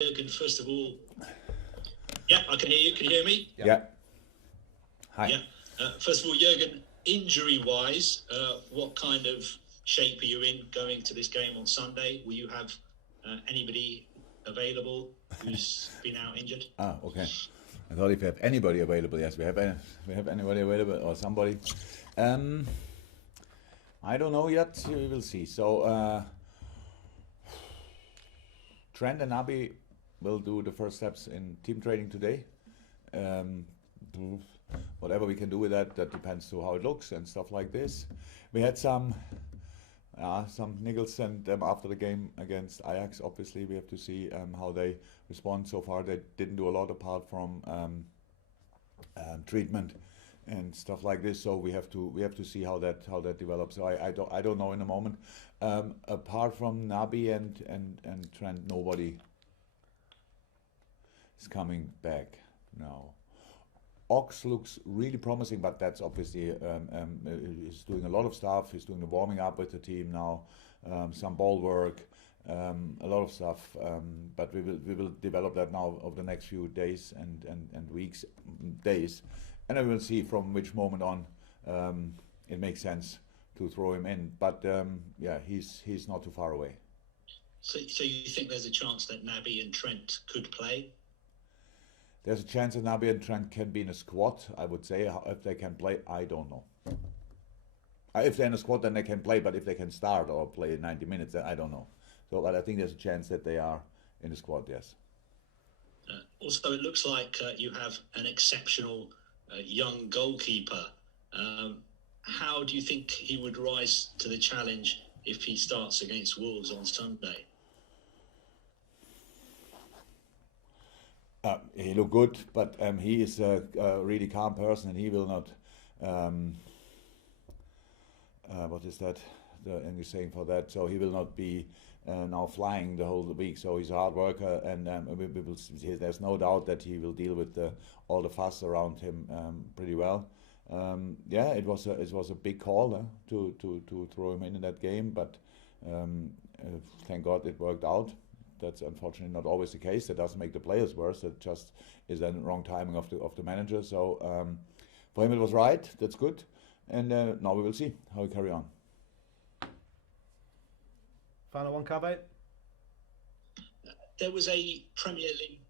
Jürgen, first of all, yeah, I can hear you. Can you hear me? Yeah. Hi. Yeah. First of all, Jürgen, injury-wise, what kind of shape are you in going to this game on Sunday? Will you have anybody available who's been out injured? Okay. I thought if you have anybody available, yes, we have anybody available or somebody. I don't know yet. We will see. So Trent and Nabi will do the first steps in team training today. Um, Whatever we can do with that, that depends to how it looks and stuff like this. We had some niggles and after the game against Ajax. Obviously, we have to see how they respond. So far, they didn't do a lot apart from treatment and stuff like this. So we have to see how that develops. So I don't know in a moment. Apart from Nabi and Trent, nobody is coming back now. Ox looks really promising, but that's obviously he's doing a lot of stuff. He's doing the warming up with the team now, some ball work, a lot of stuff. But we will develop that now over the next few days and weeks, days, and I will see from which moment on it makes sense to throw him in. But yeah, he's not too far away. So you think there's a chance that Naby and Trent could play? There's a chance that Naby and Trent can be in a squad, I would say. If they can play, I don't know. If they're in a squad, then they can play, but if they can start or play 90 minutes, then I don't know. So, but I think there's a chance that they are in the squad, yes. Also, it looks like you have an exceptional young goalkeeper. How do you think he would rise to the challenge if he starts against Wolves on Sunday? He looked good, but he is a really calm person, and he will not. What is that? The English saying for that? So he will not be now flying the whole week. So he's a hard worker, and we will see, there's no doubt that he will deal with all the fuss around him pretty well. Yeah, it was a big call to throw him in that game, but thank God it worked out. That's unfortunately not always the case. That doesn't make the players worse. That just is then wrong timing of the manager. So for him it was right. That's good. And now we will see how we carry on. Final one, Carve. There was a Premier League.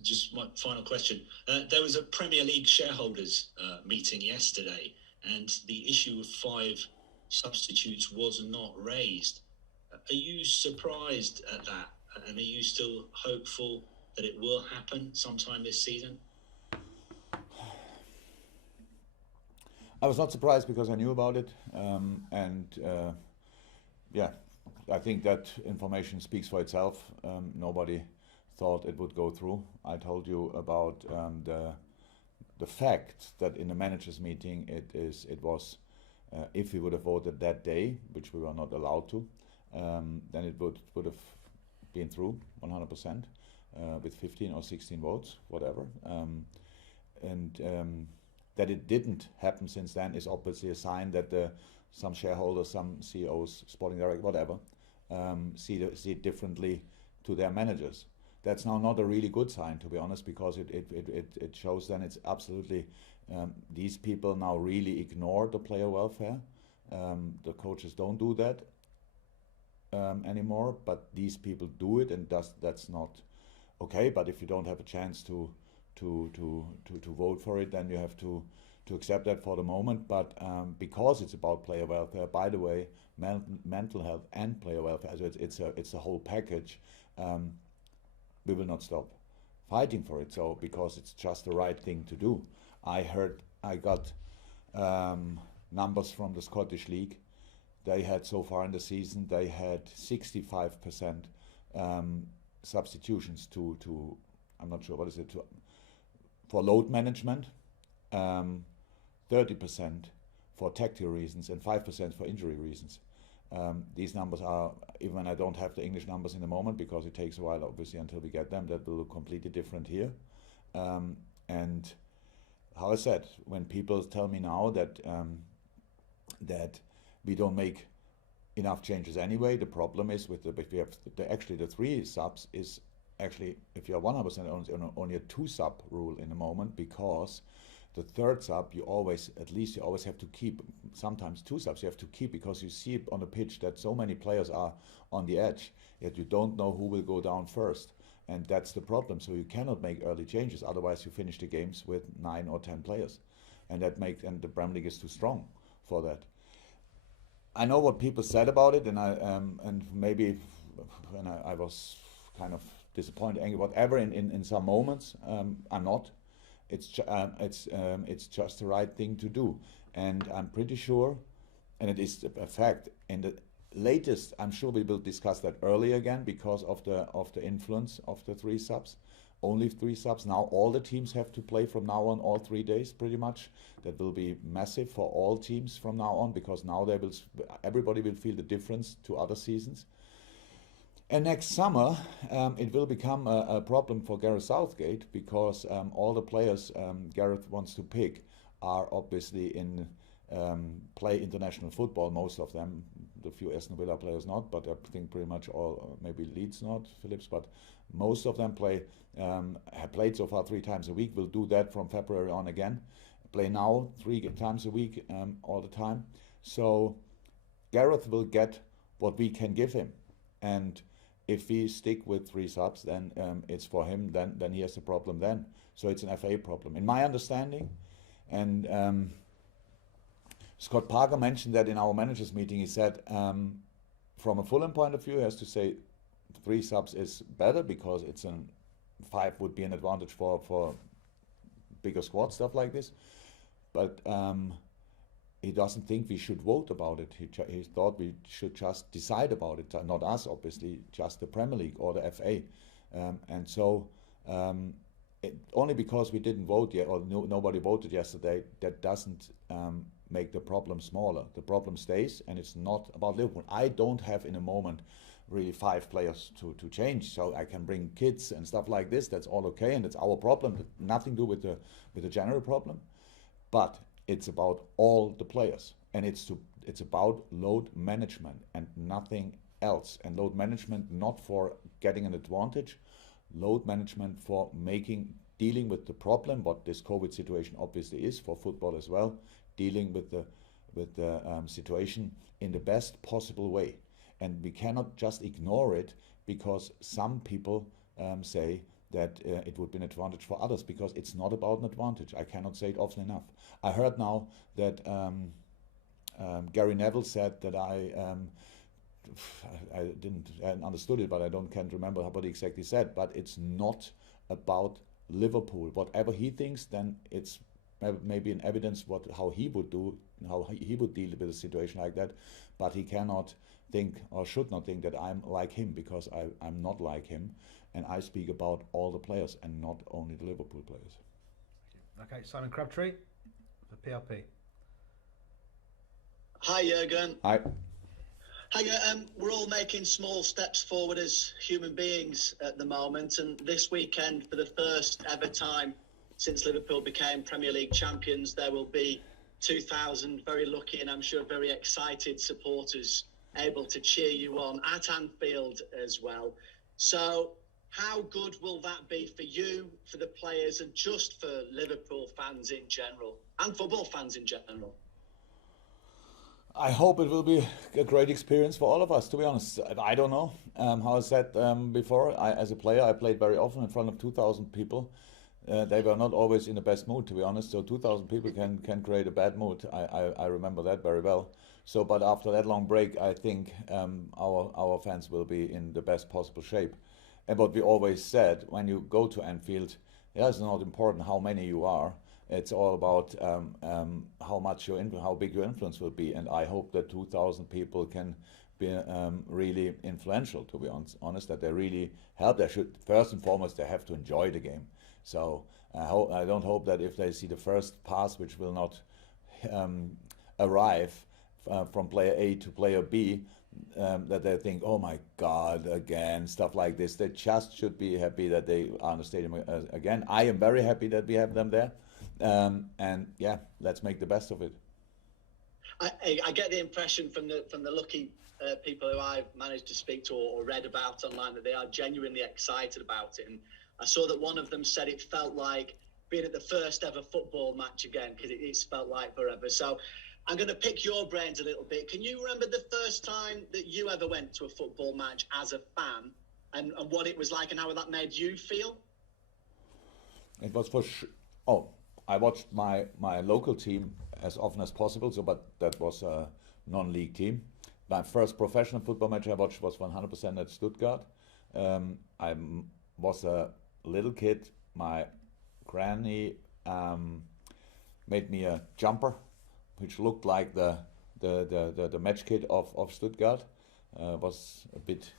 Just my final question. There was a Premier League shareholders meeting yesterday, and the issue of 5 substitutes was not raised. Are you surprised at that? And are you still hopeful that it will happen sometime this season? I was not surprised because I knew about it. Yeah, I think that information speaks for itself. Nobody thought it would go through. I told you about the fact that in the managers' meeting it was if we would have voted that day, which we were not allowed to, then it would have been through 100% with 15 or 16 votes, whatever. That it didn't happen since then is obviously a sign that some shareholders, some CEOs, sporting directors, whatever, see it differently to their managers. That's now not a really good sign, to be honest, because it shows then it's absolutely these people now really ignore the player welfare. The coaches don't do that anymore, but these people do it, and that's not okay. But if you don't have a chance to vote for it, then you have to accept that for the moment. But because it's about player welfare, by the way, mental health and player welfare, so it's a whole package. We will not stop fighting for it. So because it's just the right thing to do. I got numbers from the Scottish League. They had so far in the season, they had 65% substitutions to I'm not sure what is it for load management, 30% for tactical reasons, and 5% for injury reasons. These numbers are, even when I don't have the English numbers in the moment, because it takes a while obviously until we get them, that will look completely different here. And how I said, when people tell me now that we don't make enough changes anyway, the problem is with we have actually the 3 subs is actually, if you're 100% only a two sub rule in the moment, because the third sub you always have to keep. Sometimes two subs you have to keep, because you see on the pitch that so many players are on the edge, yet you don't know who will go down first, and that's the problem. So you cannot make early changes, otherwise you finish the games with 9 or 10 players, and the Premier League is too strong for that. I know what people said about it, and maybe when I was kind of disappointed, angry, whatever. In some moments, I'm not. It's just the right thing to do, and I'm pretty sure, and it is a fact. In the latest, I'm sure we will discuss that early again, because of the influence of the three subs. Only three subs. Now all the teams have to play from now on all 3 days, pretty much. That will be massive for all teams from now on, because now everybody will feel the difference to other seasons. And next summer, it will become a problem for Gareth Southgate, because all the players Gareth wants to pick are obviously play international football, most of them. The few Aston Villa players not, but I think pretty much all, maybe Leeds not, Phillips, but most of them have played so far 3 times a week, will do that from February on again. Play now 3 times a week all the time. So Gareth will get what we can give him. And if we stick with 3 subs, then it's for him, then he has a problem then. So it's an FA problem, in my understanding. And Scott Parker mentioned that in our managers meeting. He said, from a Fulham point of view, he has to say 3 subs is better, because 5 would be an advantage for bigger squad, stuff like this. But he doesn't think we should vote about it. He thought we should just decide about it, not us, obviously, just the Premier League or the FA. And so only because we didn't vote yet, or nobody voted yesterday, that doesn't make the problem smaller. The problem stays, and it's not about Liverpool. I don't have in a moment really 5 players to change, so I can bring kids and stuff like this. That's all okay, and it's our problem. Nothing to do with the general problem. But it's about all the players, and it's about load management and nothing else. And load management not for getting an advantage, load management for dealing with the problem, what this COVID situation obviously is for football as well, dealing with the situation in the best possible way. And we cannot just ignore it because some people say that it would be an advantage for others, because it's not about an advantage. I cannot say it often enough. I heard now that Gary Neville said that I didn't understood it, but can't remember what he exactly said. But it's not about Liverpool. Whatever he thinks, then it's maybe an evidence how he would deal with a situation like that. But he cannot think, or should not think, that I'm like him, because I'm not like him, and I speak about all the players and not only the Liverpool players. Okay, Simon Crabtree for PLP. Hi, Jürgen. Hi. Hi, we're all making small steps forward as human beings at the moment, and this weekend, for the first ever time since Liverpool became Premier League champions, there will be 2,000 very lucky and I'm sure very excited supporters able to cheer you on at Anfield as well. So how good will that be for you, for the players, and just for Liverpool fans in general, and football fans in general? I hope it will be a great experience for all of us, to be honest. I don't know. How I said before, as a player, I played very often in front of 2,000 people. They were not always in the best mood, to be honest. So 2,000 people can create a bad mood. I remember that very well. So, but after that long break, I think our fans will be in the best possible shape. And what we always said, when you go to Anfield, it's not important how many you are. It's all about how big your influence will be. And I hope that 2,000 people can be really influential, to be honest, that they really help. They should, first and foremost, they have to enjoy the game. So I don't hope that if they see the first pass, which will not arrive from player A to player B, that they think, oh my God, again, stuff like this. They just should be happy that they are in the stadium again. I am very happy that we have them there. And yeah, let's make the best of it. I get the impression from the lucky people who I've managed to speak to or read about online that they are genuinely excited about it. And I saw that one of them said it felt like being at the first ever football match again, because it's felt like forever. So I'm going to pick your brains a little bit. Can you remember the first time that you ever went to a football match as a fan, and what it was like and how that made you feel? It was I watched my local team as often as possible. So, but that was a non-league team. My first professional football match I watched was 100% at Stuttgart. I was a little kid. My granny made me a jumper, which looked like the match kit of Stuttgart. Was a bit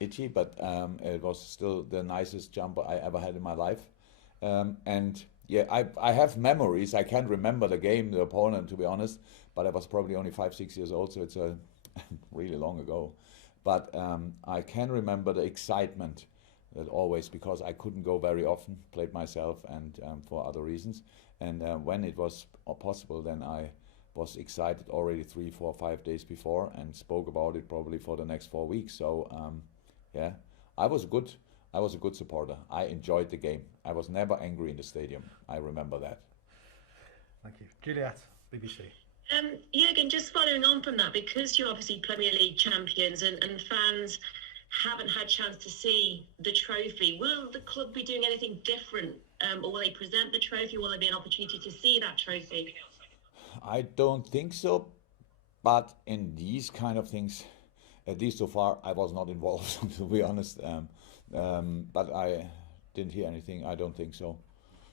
itchy, but it was still the nicest jumper I ever had in my life. And yeah, I have memories. I can't remember the game, the opponent, to be honest, but I was probably only 5, 6 years old, so it's a really long ago. But I can remember the excitement that always, because I couldn't go very often, played myself and for other reasons. And when it was possible, then I was excited already 3, 4, 5 days before and spoke about it probably for the next 4 weeks. So yeah, I was a good supporter. I enjoyed the game. I was never angry in the stadium. I remember that. Thank you. Juliet, BBC. Jürgen, just following on from that, because you're obviously Premier League champions and fans haven't had a chance to see the trophy, will the club be doing anything different? Or will they present the trophy? Will there be an opportunity to see that trophy? I don't think so, but in these kind of things, at least so far, I was not involved, to be honest. But I didn't hear anything. I don't think so.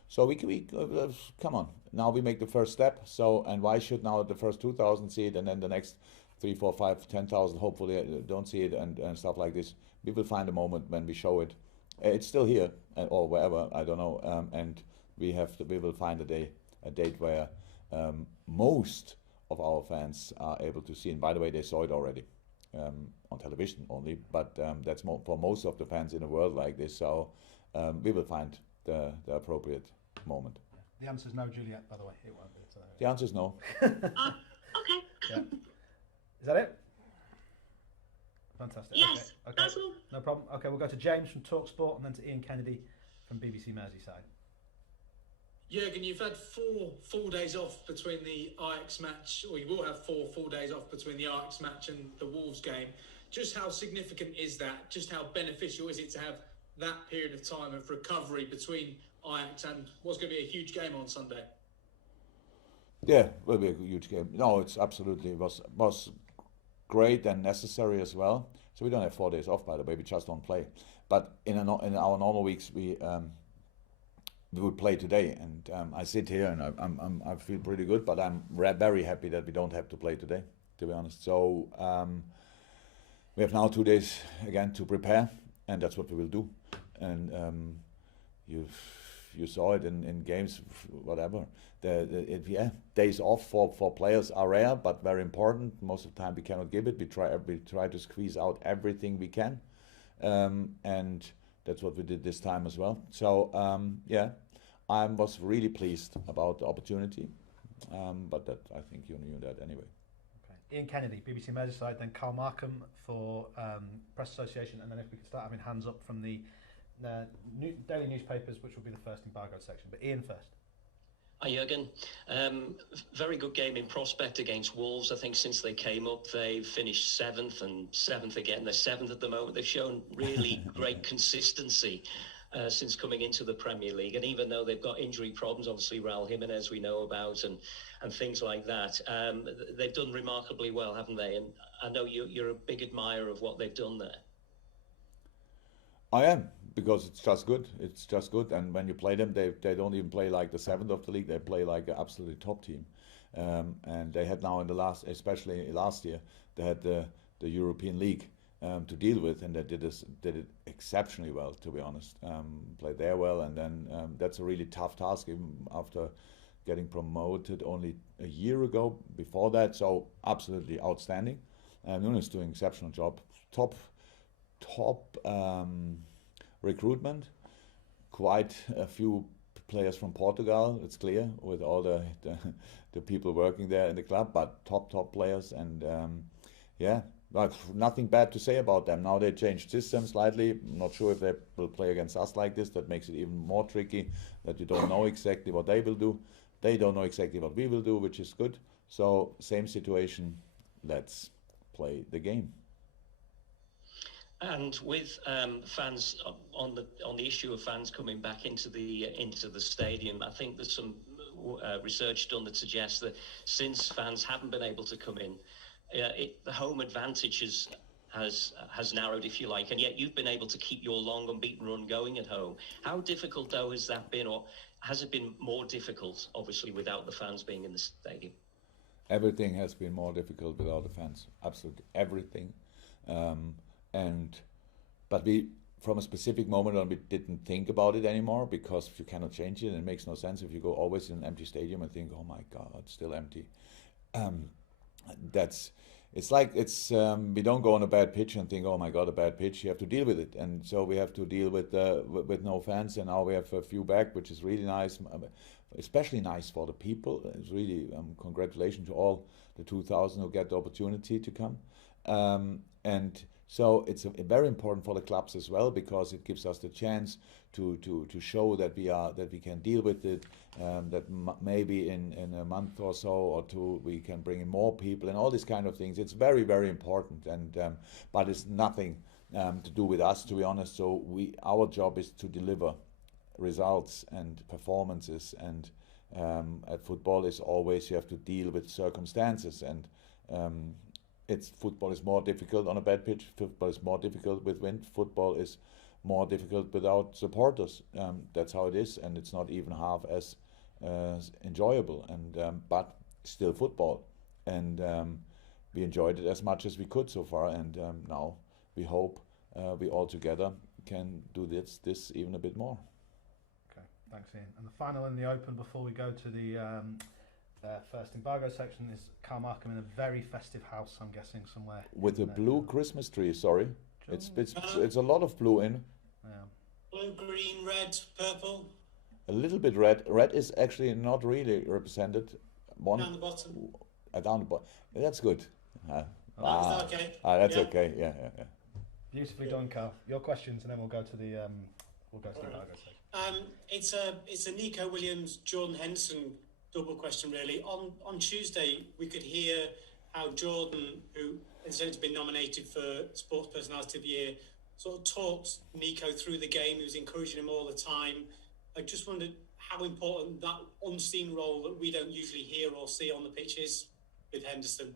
So we come on. Now we make the first step. So, and why should now the first 2,000 see it, and then the next 3, 4, 5, 10,000 hopefully don't see it, and stuff like this. We will find a moment when we show it. It's still here or wherever, I don't know. And we will find a date where most of our fans are able to see. And by the way, they saw it already on television only. But that's more for most of the fans in the world like this. So we will find the appropriate moment. The answer is no, Juliet, by the way. It won't be. So. The answer is no. Okay. Yeah. Is that it? Fantastic. Yes, okay. that's all. No problem. Okay, we'll go to James from TalkSport and then to Ian Kennedy from BBC Merseyside. Jürgen, you've had 4 full days off between the Ajax match, or you will have 4 full days off between the Ajax match and the Wolves game. Just how significant is that? Just how beneficial is it to have that period of time of recovery between Ajax and what's going to be a huge game on Sunday? Yeah, it will be a huge game. No, it's absolutely was great and necessary as well. So we don't have 4 days off, by the way. We just don't play. But in our normal weeks, we would play today. And I sit here and I feel pretty good. But I'm very happy that we don't have to play today, to be honest. So we have now 2 days again to prepare, and that's what we will do. And you saw it in games, whatever. Days off for players are rare, but very important. Most of the time we cannot give it. We try to squeeze out everything we can, and that's what we did this time as well. So yeah, I was really pleased about the opportunity, but that I think you knew that anyway. Okay. Ian Kennedy, BBC Merseyside, then Carl Markham for Press Association, and then if we could start having hands up from the daily newspapers, which will be the first embargoed section. But Ian first. Hi Jürgen. Very good game in prospect against Wolves. I think since they came up, they've finished 7th and 7th again. They're 7th at the moment. They've shown really great consistency since coming into the Premier League. And even though they've got injury problems, obviously Raul Jimenez we know about and things like that, they've done remarkably well, haven't they? And I know you're a big admirer of what they've done there. I am, because it's just good. It's just good. And when you play them, they don't even play like the 7th of the league. They play like an absolutely top team. And they had now in the especially last year, they had the European League to deal with, and they did it exceptionally well, to be honest. Played there well, and then that's a really tough task, even after getting promoted only a year ago before that. So absolutely outstanding. Nunes doing an exceptional job. Top recruitment. Quite a few players from Portugal. It's clear with all the people working there in the club, but top players, and yeah. But nothing bad to say about them. Now they changed system slightly. I'm not sure if they will play against us like this. That makes it even more tricky, that you don't know exactly what they will do. They don't know exactly what we will do, which is good. So same situation. Let's play the game. And with fans on the issue of fans coming back into the stadium, I think there's some research done that suggests that since fans haven't been able to come in, the home advantage has narrowed, if you like, and yet you've been able to keep your long unbeaten run going at home. How difficult, though, has that been, or has it been more difficult, obviously, without the fans being in the stadium? Everything has been more difficult without the fans. Absolutely everything. But we, from a specific moment on, we didn't think about it anymore, because you cannot change it, and it makes no sense if you go always in an empty stadium and think, oh my God, it's still empty. We don't go on a bad pitch and think, oh my God, a bad pitch. You have to deal with it, and so we have to deal with no fans, and now we have a few back, which is really nice, especially nice for the people. It's really congratulations to all the 2,000 who get the opportunity to come, and so it's very important for the clubs as well, because it gives us the chance to show that we can deal with it, that maybe in a month or so or two we can bring in more people and all these kind of things. It's very, very important, and but it's nothing to do with us, to be honest. So our job is to deliver results and performances, and at football is always you have to deal with circumstances, and football is more difficult on a bad pitch. Football is more difficult with wind. Football is more difficult without supporters. That's how it is, and it's not even half as enjoyable. And but still football, and we enjoyed it as much as we could so far. And now we hope we all together can do this even a bit more. Okay, thanks, Ian. And the final in the Open before we go to the first embargo section is Carl Markham in a very festive house, I'm guessing, somewhere. With a blue Christmas tree, sorry. It's a lot of blue in. Yeah. Blue, green, red, purple. A little bit red. Red is actually not really represented. Down the bottom. Down the bottom. That's good. Okay. That's okay. Yeah. Beautifully done, Carl. Your questions, and then we'll go to the embargo section. It's a Nico Williams, Jordan Henderson double question, really. On Tuesday, we could hear how Jordan, who has been nominated for Sports Personality of the Year, sort of talked Nico through the game. He was encouraging him all the time. I just wondered how important that unseen role that we don't usually hear or see on the pitch is with Henderson.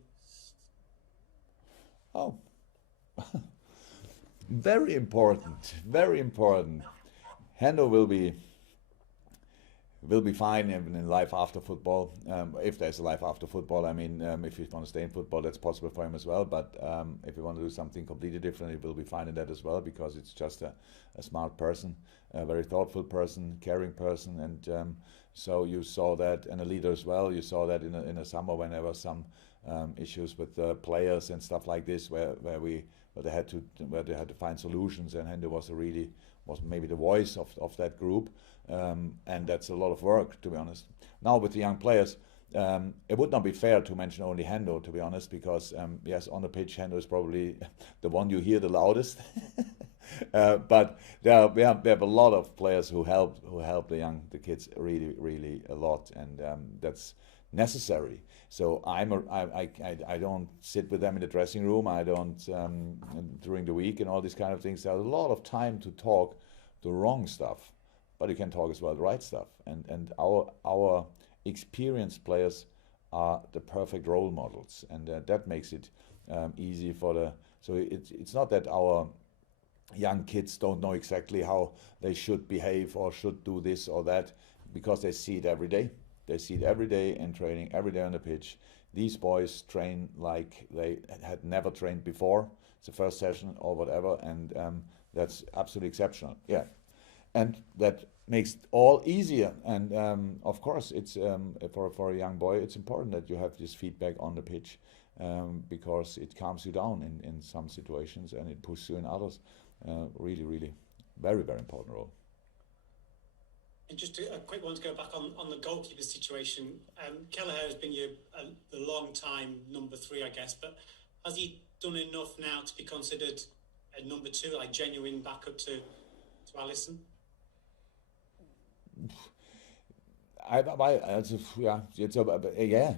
Oh, very important. Very important. Hendo will be fine even in life after football. If there's a life after football, I mean, if you want to stay in football, that's possible for him as well. But if you want to do something completely different, he will be fine in that as well, because it's just a smart person, a very thoughtful person, caring person, and so you saw that, and a leader as well. You saw that in the summer when there were some issues with players and stuff like this, where they had to find solutions, and Hendo was maybe the voice of that group. And that's a lot of work, to be honest. Now with the young players, it would not be fair to mention only Hendo, to be honest, because yes, on the pitch, Hendo is probably the one you hear the loudest. But we have a lot of players who help the kids really a lot, and that's necessary. So I don't sit with them in the dressing room. I don't during the week and all these kind of things. There's a lot of time to talk the wrong stuff, but you can talk as well the right stuff. And our experienced players are the perfect role models, and that makes it easy for the. So it's not that our young kids don't know exactly how they should behave or should do this or that, because they see it every day. They see it every day in training, every day on the pitch. These boys train like they had never trained before. It's the first session or whatever, and that's absolutely exceptional. Yeah, and that makes it all easier. And of course, it's for a young boy, it's important that you have this feedback on the pitch, because it calms you down in some situations and it pushes you in others. Really, very, very important role. And just a quick one to go back on the goalkeeper situation. Kelleher has been the long time number 3, I guess, but has he done enough now to be considered a number 2, like genuine backup to Alisson?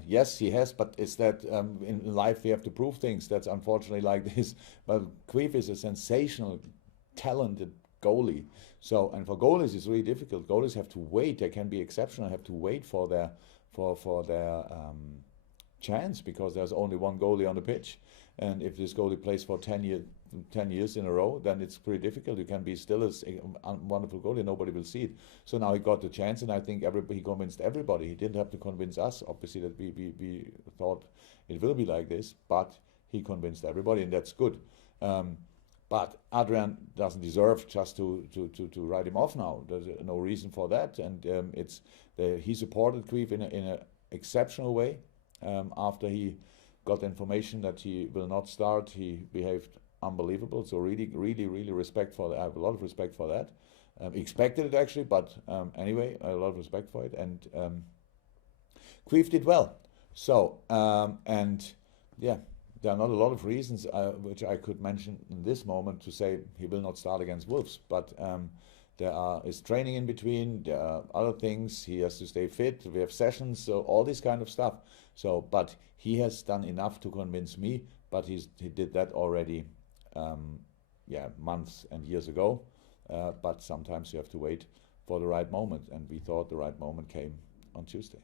Yes, he has, but it's that in life we have to prove things. That's unfortunately like this. But Cruyff is a sensational, talented goalie. So, and for goalies it's really difficult. Goalies have to wait. They can be exceptional. Have to wait for their chance, because there's only one goalie on the pitch. And if this goalie plays for 10 years in a row, then it's pretty difficult. You can be still a wonderful goalie, nobody will see it. So now he got the chance, and I think he convinced everybody. He didn't have to convince us, obviously, that we thought it will be like this, but he convinced everybody, and that's good. But Adrian doesn't deserve just to write him off now. There's no reason for that, and he supported Cruyff in an exceptional way. After he got information that he will not start, he behaved unbelievable. So really respect for that. I have a lot of respect for that. Expected it actually, but anyway, a lot of respect for it. And Cruyff did well. So and yeah, there are not a lot of reasons which I could mention in this moment to say he will not start against Wolves. But there is training in between. There are other things. He has to stay fit. We have sessions. So all this kind of stuff. So, but he has done enough to convince me. But he did that already, months and years ago. But sometimes you have to wait for the right moment, and we thought the right moment came on Tuesday.